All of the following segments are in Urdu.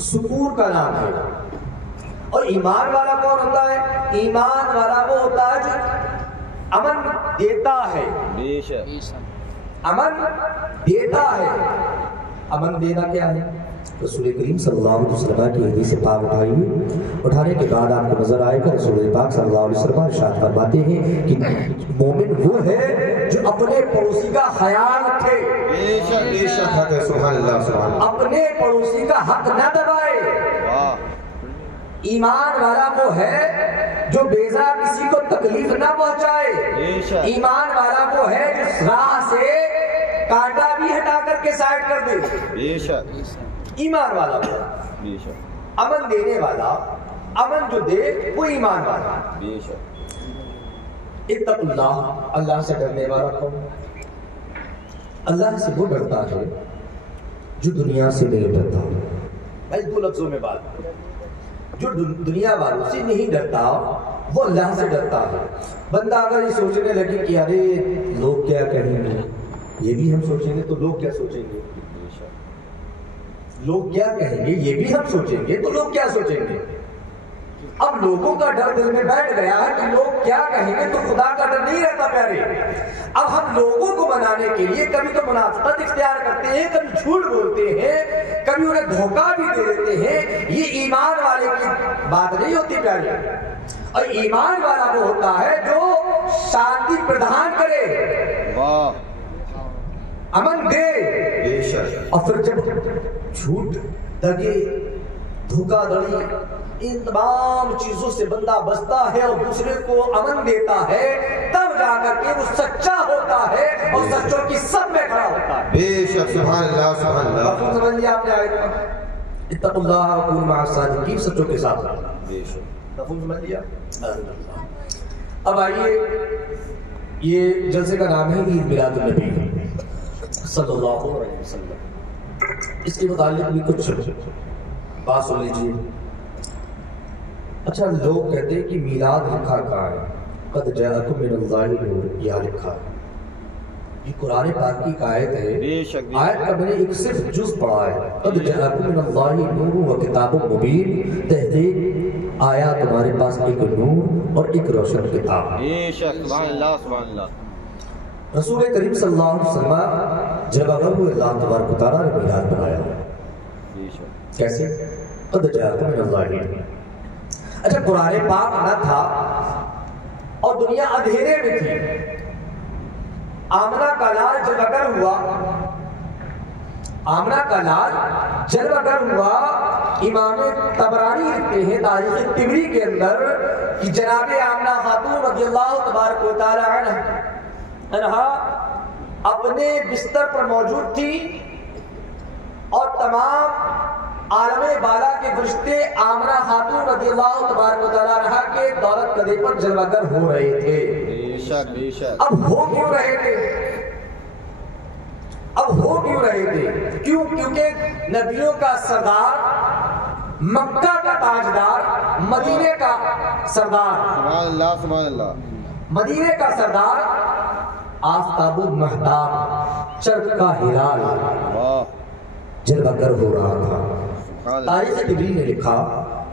سکون کا نام ہے. اور ایمان والا کون ہوتا ہے؟ ایمان والا وہ ہوتا ہے جو امن دیتا ہے. امن دیتا ہے. امن دینا کیا ہے؟ رسول کریم صلی اللہ علیہ وسلم کی حدیث پاک اٹھائیے. اٹھانے کے بعد آپ کو نظر آئے گا رسول پاک صلی اللہ علیہ وسلم ارشاد فرماتے ہیں کہ مومن وہ ہے جو اپنے پڑوسی کا خیال رکھے. اپنے پڑوسی کا حق نہ دبائے. ایمان والا وہ ہے جو بیزا کسی کو تکلیف نہ پہنچائے. ایمان والا وہ ہے جو راہ سے کانٹا بھی ہٹا کر کے سائڈ کر دے. ایمان والا وہ امن دینے والا, امن جو دے وہ ایمان والا. اتقوا اللہ, اللہ سے ڈرنے والا کون؟ اللہ سے وہ ڈرتا ہے جو دنیا سے نہیں ڈرتا. بھائی دو لفظوں میں بات, جو دنیا والوں سے نہیں ڈرتا وہ اللہ سے ڈرتا ہے. بندہ اگر یہ سوچنے لگے کہ ارے لوگ کیا کہیں گے, یہ بھی ہم سوچیں گے تو لوگ کیا سوچیں گے, لوگ کیا کہیں گے یہ بھی ہم سوچیں گے تو لوگ کیا سوچیں گے. اب لوگوں کا ڈر دل میں بیٹھ گیا ہے کہ لوگ کیا کہیں گے تو خدا کا ڈر نہیں رہتا پیارے. اب ہم لوگوں کو منانے کے لیے کبھی تو منافقت اختیار کرتے ہیں, کبھی جھوٹ بولتے ہیں, کبھی انہیں دھوکہ بھی دے دیتے ہیں. یہ ایمان والے کی بات نہیں ہوتی پیارے. اور ایمان والا وہ ہوتا ہے جو شانتی پردان کرے, امن دے. اور پھر جب جھوٹ, دگے, دھوکہ دڑی, ان تمام چیزوں سے بندہ بچتا ہے اور دوسرے کو امن دیتا ہے, تب جا کر کے وہ سچا ہوتا ہے اور سچوں کی سب میں کھڑا ہوتا ہے. بے شک, سبحان اللہ سبحان اللہ. سمجھ لیا آپ نے آیت میں, اتقوا اللہ وکونوا مع الصادقین, سچوں کے ساتھ. بے شک, مفہوم سمجھ لیا. اب آئیے, یہ جلسے کا نام ہے عید میلاد النبی صلی اللہ علیہ وسلم. اس کے متعلق بھی کچھ بات سن لیجیے. اچھا, لوگ کہتے ہیں کہ میلاد لکھا کہاں ہے؟ قد جاءکم من اللہ نور, کیا لکھا ہے؟ یہ قرآن پاک کی آیت ہے. آیت کا میں نے ایک صرف جز پڑھا ہے. قد جاءکم من اللہ نور و کتاب مبین, تحقیق آیا تمہارے پاس ایک نور اور ایک روشن کتاب. سبحان اللہ سبحان اللہ. رسول کریم صلی اللہ علیہ وسلم جب اگر وہ اللہ تبارک و تعالیٰ نے میلاد بنایا, کیسے؟ قد جاءکم من اللہ. اچھا, قرآن پاک نہ تھا اور دنیا اندھیرے میں تھی. آمنہ کا لال جب اگر ہوا, آمنہ کا لال جب اگر ہوا, امام طبرانی لکھتے ہیں تاریخ طبری کے اندر کہ جناب آمنہ خاتون رضی اللہ تبارک و تعالی عنہا اپنے بستر پر موجود تھی اور تمام عالم بالا کے فرشتے آمنہ خاتون رضی اللہ تبارک و تعالی عنہا کے دولت قدے پر جلوہ گر ہو رہے تھے. اب ہو کیوں رہے تھے؟ کیونکہ نبیوں کا سردار, مکہ کا تاجدار, مدینے کا سردار, سبحان اللہ سبحان اللہ, مدینے کا سردار, آفتاب المہتاب, چرخ کا ہلال جلوہ گر ہو رہا تھا. تاریخ طبری نے لکھا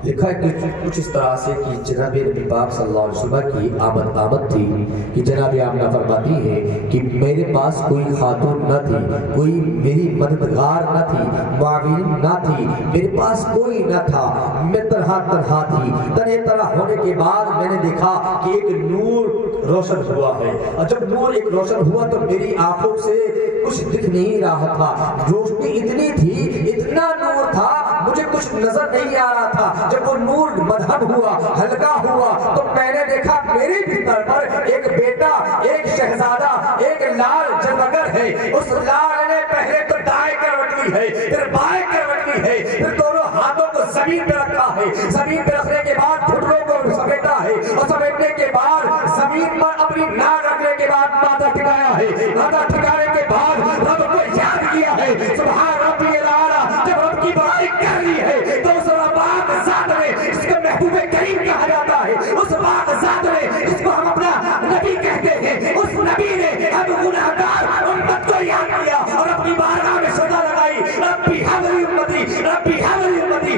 ہے کہ کچھ اس طرح سے کہ جناب نبی پاک صلی اللہ علیہ وسلم کی آمد تھی کہ جناب آمنہ فرماتی ہے کہ میرے پاس کوئی خاتون نہ تھی, کوئی میری مددگار نہ تھی, معاون نہ تھی, میرے پاس کوئی نہ تھا, میں تنہا تھی. طرح ہونے کے بعد میں نے دیکھا کہ ایک نور روشن ہوا ہے, اور جب نور ایک روشن ہوا تو میری آنکھوں سے کچھ دکھ نہیں رہا تھا. روشنی اتنی تھی, اتنا نور تھا, مجھے کچھ نظر نہیں آ رہا تھا. جب وہ نور مدھم ہوا, ہلکا ہوا, تو میں نے دیکھا میری بستر پر ایک بیٹا, ایک شہزادہ, ایک لال جلوگر ہے. اس لال نے پہلے تو دائیں کروٹ لی ہے, پھر بائیں کروٹ لی ہے, پھر دونوں ہاتھوں کو زمین پہ رکھا ہے. زمین پہ رکھنے کے بعد گھٹنوں کو سمیٹا ہے, اور سمیٹنے کے بعد زمین پر اپنی ناک رکھنے کے بعد ماتھا ٹھکایا ہے. ماتھا ٹھکانے کے بعد رب کو یاد کیا ہے. سبحان ربی الاعلی. جب رب کی بڑائی کر لی ہے تو اس پاک ذات نے, اس کو محبوب کریم کہا جاتا ہے, اس پاک ذات نے اس کو ہم اپنا نبی کہتے ہیں, اس نبی نے ہم گناہگار امت کو یاد کیا اور اپنی بارگاہ میں صدا لگائی, ربی حبلی امتی, ربی حبلی امتی,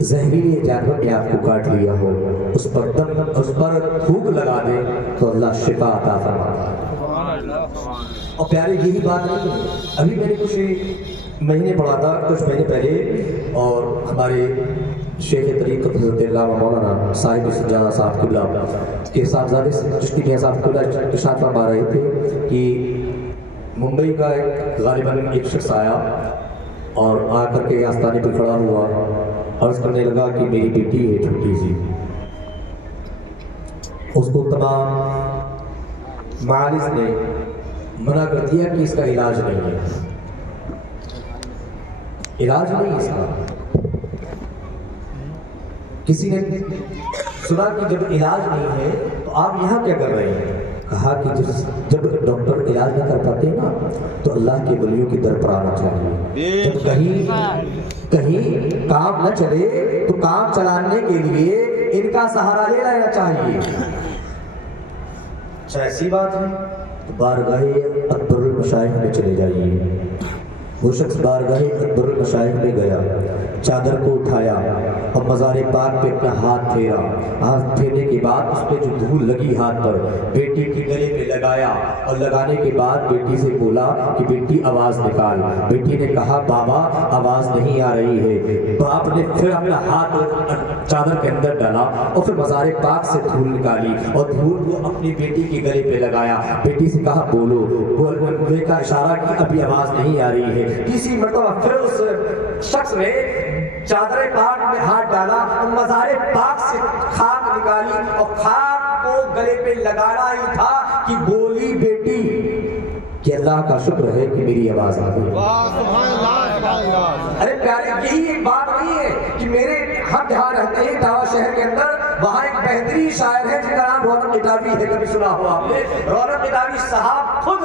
زہریلے جانور نے آپ کو کاٹ لیا ہو، اس پر تھوک لگا دے تو اللہ شفا عطا فرماتا ہے۔ اور پیارے یہی بات نہیں ہے، ابھی میں نے کچھ مہینے پڑھا تھا، کچھ مہینے پہلے، اور ہمارے شیخ طریقت حضرت علامہ مولانا صاحب سجادہ صاحب قبلہ کے صاحبزادے چشتی میاں صاحب قبلہ ارشاد فرما رہے تھے کہ ممبئی کا غالباً ایک شخص آیا اور آ کر کے آستانے پہ کھڑا ہوا، عرض کرنے لگا کہ میری بیٹی ہے چھوٹی سی، اس کو تمام معالج نے منع کر دیا کہ اس کا علاج نہیں ہے، علاج نہیں اس کا۔ کسی نے سنا کہ جب علاج نہیں ہے تو آپ یہاں کیا کر رہے ہیں؟ کہا کہ جب ڈاکٹر علاج نہ کر پاتے نا تو اللہ کے ولیوں کی در پر آنا چاہیے۔ جب کہیں کام نہ چلے تو کام چلانے کے لیے ان کا سہارا لے لینا چاہیے۔ اچھا ایسی بات ہے تو بارگاہ اکبر المشائخ میں چلے جائیے۔ وہ شخص بارگاہ اکبر المشائخ میں گیا، چادر کو اٹھایا اور مزار پاک پہ اپنا ہاتھ پھیرا، ہاتھ پھیرنے کے بعد اس پہ جو دھول لگی ہاتھ پر بیٹی کے گلے پہ لگایا، اور لگانے کے بعد بیٹی سے بولا کہ بیٹی آواز نکال۔ بیٹی نے کہا بابا آواز نہیں آ رہی ہے۔ باپ نے پھر اپنا ہاتھ چادر کے اندر ڈالا اور پھر مزار پاک سے دھول نکالی اور دھول کو اپنی بیٹی کے گلے پہ لگایا۔ بیٹی سے کہا بولو، بولنے کا اشارہ کی ابھی آواز نہیں آ رہی ہے۔ تیسری مرتبہ پھر اس شخص نے چادر پاک میں ہاتھ ڈالا اور مزار پاک سے خاک نکالی اور خاک کو گلے پہ لگانا ہی تھا کہ بولی بیٹی کہ اللہ کا شکر ہے کہ میری آواز آ گئی۔ ارے پیارے یہی ایک بات نہیں ہے کہ میرے ہم جہاں رہتے ہیں ٹاوا شہر کے اندر، وہاں ایک بہترین شاعر ہے جن کا نام رونق اٹاوی ہے، کبھی سنا ہو آپ نے؟ رونق اٹاوی صاحب خود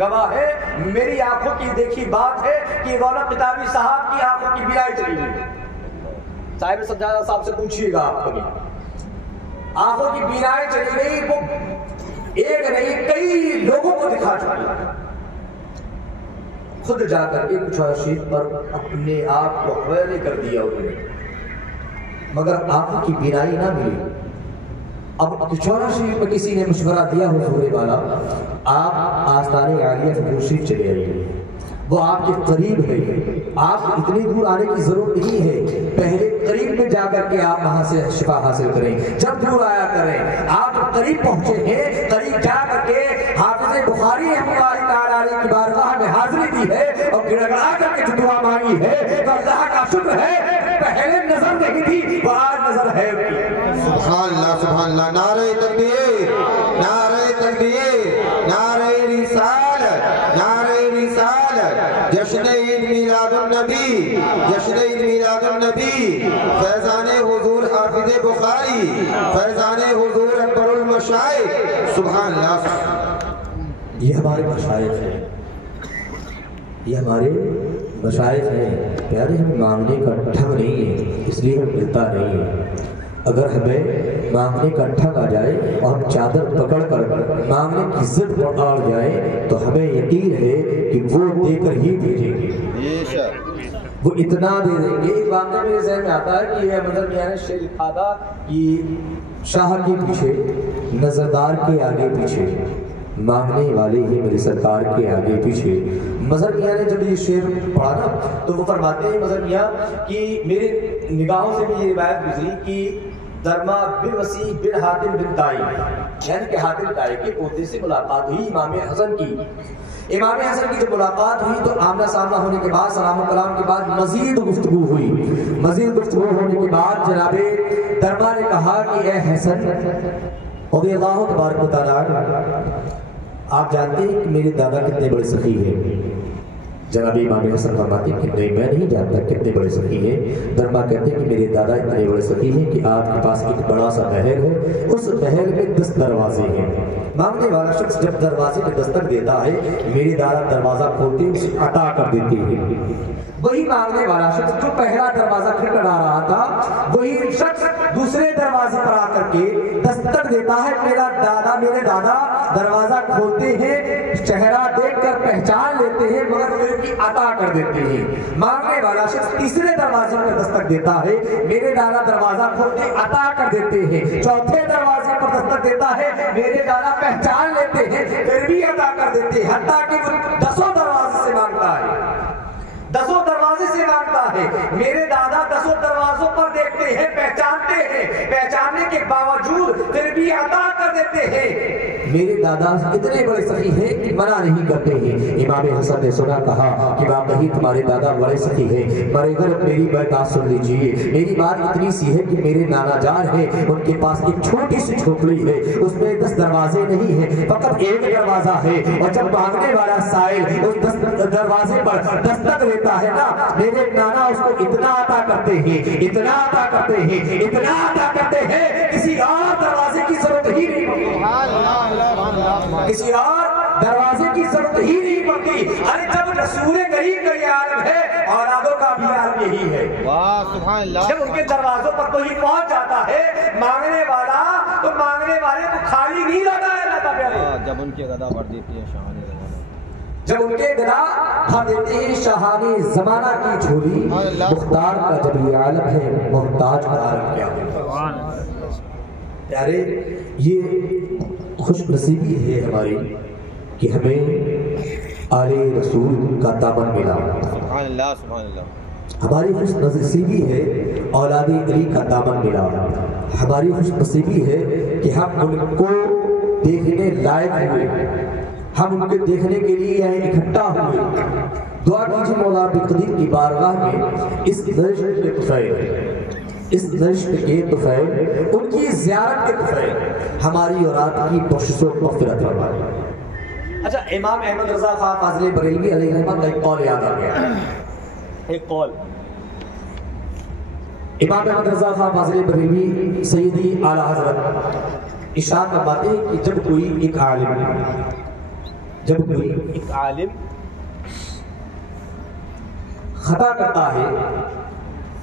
گواہ ہے، میری آنکھوں کی دیکھی بات ہے کہ رونق اٹاوی صاحب کی آنکھوں کی بینائی چلی گئی۔ صاحب سجادہ صاحب سے پوچھیے گا آپ کبھی، آنکھوں کی بینائی چلی گئی، وہ ایک نہیں کئی لوگوں کو دکھا چکی، خود جا کر کے کچھ شیخ پر اپنے آپ کو حوالے کر دیا انہوں نے، مگر آنکھوں کی بینائی نہ ملی۔ اب چورا شریف میں کسی نے مشورہ دیا حضور والا، آپ آستانے عالیہ حضور شریف چلے آئیے، وہ آپ کے قریب ہے، آپ اتنی دور آنے کی ضرورت نہیں ہے، پہلے قریب میں جا کر کے آپ وہاں سے شفا حاصل کریں، جب دور آیا کریں۔ آپ قریب پہنچے ہیں، قریب جا کر کے حافظ بخاری رحمۃ اللہ تعالیٰ علیہ کی بارگاہ میں حاضری دی ہے اور گڑگڑا کر کے جو دعا مانگی ہے تو اللہ کا شکر ہے پہلے نظر نہیں تھی وہ آج نظر ہے۔ سبحان اللہ سبحان اللہ، نعرہ تکبیر، نعرہ تکبیر، نعرہ رسالت، نعرہ رسالت، جشن عید میلاد النبی، جشن عید میلاد النبی، فیضان حضور حافظ بخاری، فیضان حضور اکبر المشائخ۔ سبحان اللہ، یہ ہمارے مشائخ ہیں، یہ ہمارے مشائخ ہیں پیارے۔ ہمیں مانگنے کا ڈھنگ نہیں ہے اس لیے ہمیں ملتا نہیں ہے۔ اگر ہمیں مانگنے کا ڈھنگ آ جائے اور ہم چادر پکڑ کر مانگنے کی ضد پر آڑ جائے تو ہمیں یقین ہے کہ وہ دے کر ہی بھیجیں گے، وہ اتنا دے دیں گے۔ ایک واقعہ میرے ذہن میں آتا ہے کہ یہ مظہر میاں نے شعر لکھا تھا کہ شاہ کے پیچھے نظردار کے آگے پیچھے مانگنے والے ہی میری سرکار کے آگے پیچھے۔ مظہر میاں نے جب یہ شعر پڑھا نا تو وہ فرماتے ہیں مظہر میاں کہ میرے نگاہوں سے بھی یہ روایت گزری کہ درما بن وسیع بن حاتم بن طائی، یعنی کہ حاتم طائی کے پوتے سے ملاقات ہوئی امام حسن کی۔ امام حسن کی جب ملاقات ہوئی تو آمنا سامنا ہونے کے بعد سلام و کلام کے بعد مزید گفتگو ہوئی۔ مزید گفتگو ہونے کے بعد جناب درما نے کہا کہ اے حسن رضی اللہ تبارک و تعالیٰ، آپ جانتے ہیں کہ میرے دادا کتنے بڑے سخی ہیں؟ جناب امام حسن فرماتے ہیں کہ نہیں میں نہیں جانتا کتنے بڑے سخی ہیں۔ درما کہتے ہیں کہ میرے دادا اتنے بڑے سخی ہیں کہ آپ کے پاس ایک بڑا سا محل ہے، اس محل میں 10 دروازے ہیں۔ مانگنے والا شخص جب دروازے میں دستک دیتا ہے میری دادا دروازہ کھولتے اسے عطا کر دیتے ہیں۔ وہی مانگنے والا شخص جو پہلا دروازہ کھٹکھٹا رہا تھا وہی شخص دوسرے دروازے پر آ کر کے دستک دیتا ہے. میرے دادا دروازہ کھولتے ہیں, چہرہ دیکھ کر پہچان لیتے ہیں مگر پھر بھی عطا کر دیتے ہیں. مانگنے والا شخص تیسرے دروازے پر دستک دیتا ہے, میرے دادا دروازہ کھولتے عطا کر دیتے ہیں. چوتھے دروازے پر دستک دیتا ہے, میرے دادا پہچان لیتے ہیں پھر بھی عطا کر دیتے ہیں. حتیٰ کہ وہ 10 دروازے سے مانگتا ہے, 10 دروازے سے مانگتا ہے. میرے دادا 10 دروازوں پر دیکھتے ہیں, پہچانتے ہیں, پہچاننے کے باوجود پھر بھی عطا کر دیتے ہیں. میرے دادا اتنے بڑے سخی ہیں کہ منع نہیں کرتے ہیں. امام حسن نے سنا کہا کہ واقعی تمہارے دادا بڑے سخی ہیں, مگر میری بات سن لیجیے. میری بات اتنی سی ہے کہ میرے نانا جان ہیں, ان کے پاس ایک چھوٹی سی جھوپڑی ہے, اس میں 10 دروازے نہیں ہیں, فقط ایک دروازہ ہے. اور جب مانگنے والا سائل اس 10 دروازے پر دستک لیتا ہے نا, میرے نانا اس کو اتنا عطا کرتے ہیں, اتنا عطا کرتے ہیں, اتنا عطا کرتے ہیں, کسی اور دروازے کی ضرورت ہی نہیں پڑتی, کسی اور دروازے کی ضرورت ہی نہیں پڑتی. ارے جب رسول کریم کا یہ عالم ہے, اولادوں کا بھی عالم یہی ہے. جب ان کے دروازوں پر کوئی پہنچ جاتا ہے مانگنے والا, تو مانگنے والے کو خالی نہیں لوٹایا جاتا. جب ان کے گدا بھر دیتی ہے شاہانی زمانہ, جب ان کے گدا بھر دیتے ہیں شاہانی زمانہ کی جھولی. مختار کا جب یہ عالم ہے, محتاج کا عالم کیا ہے. پیارے, یہ خوش نصیبی ہے ہماری کہ ہمیں آل رسول کا دامن ملا. سبحان اللہ سبحان اللہ. ہماری خوش نصیبی ہے اولاد علی کا دامن ملا. ہماری خوش نصیبی ہے کہ ہم ان کو دیکھنے لائق ہوئے, ہم ان کو دیکھنے کے لیے یہاں اکٹھا ہوئے. دعا کیجیے مولا بقدیر کی بارگاہ میں اس نشت کے طفیل, اس نشت کے طفیل, ان کی زیارت کے طفیل ہماری اور آپ کی بخشش و مغفرت فرمائے. اچھا, امام احمد رضا خان فاضل بریلوی علیہ الرحمہ کا ایک قول یاد آ گیا. ایک قول امام احمد رضا خان فاضل بریلوی سیدی اعلیٰ حضرت ارشاد فرماتے ہیں کہ جب کوئی ایک عالم خطا کرتا ہے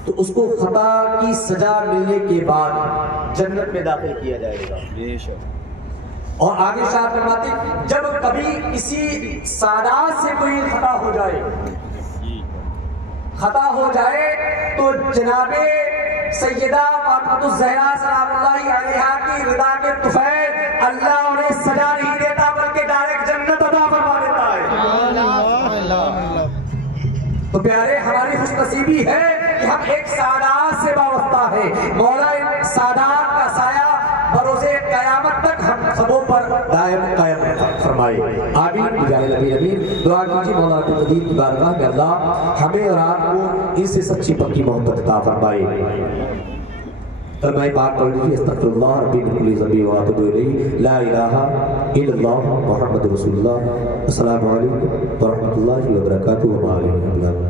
تو اس کو خطا کی سزا ملنے کے بعد جنت میں داخل کیا جائے گا. بے شک. اور آگے شاہ فرماتے ہیں جب کبھی کسی سادات سے کوئی خطا ہو جائے تو جناب سیدہ فاطمہ الزہرا سلام اللہ علیہا کی رضا کے طفیل اللہ انہیں سزا نہیں دیتا بلکہ ڈائریکٹ جنت عطا فرما دیتا ہے. تو پیارے, ہماری خوش نصیبی ہے کہ ہم ایک سادات سے وابستہ ہے. مولا ان سادات کا سایہ بروز قیامت تک ہم سبوں پر دائم قائم فرمائے. آمین بجائے نبی امین. دعا کیجیے مولا بقدیر کی بارگاہ میں اللہ ہمیں اور آپ کو ان سے سچی پکی محبت عطا فرمائے. کلمہ پاک پڑھ لیجیے. استغفر اللہ ربی من کل ذنب واتوب الیہ, لا الہ الا اللہ محمد رسول اللہ. السلام علیکم ورحمۃ اللہ وبرکاتہ.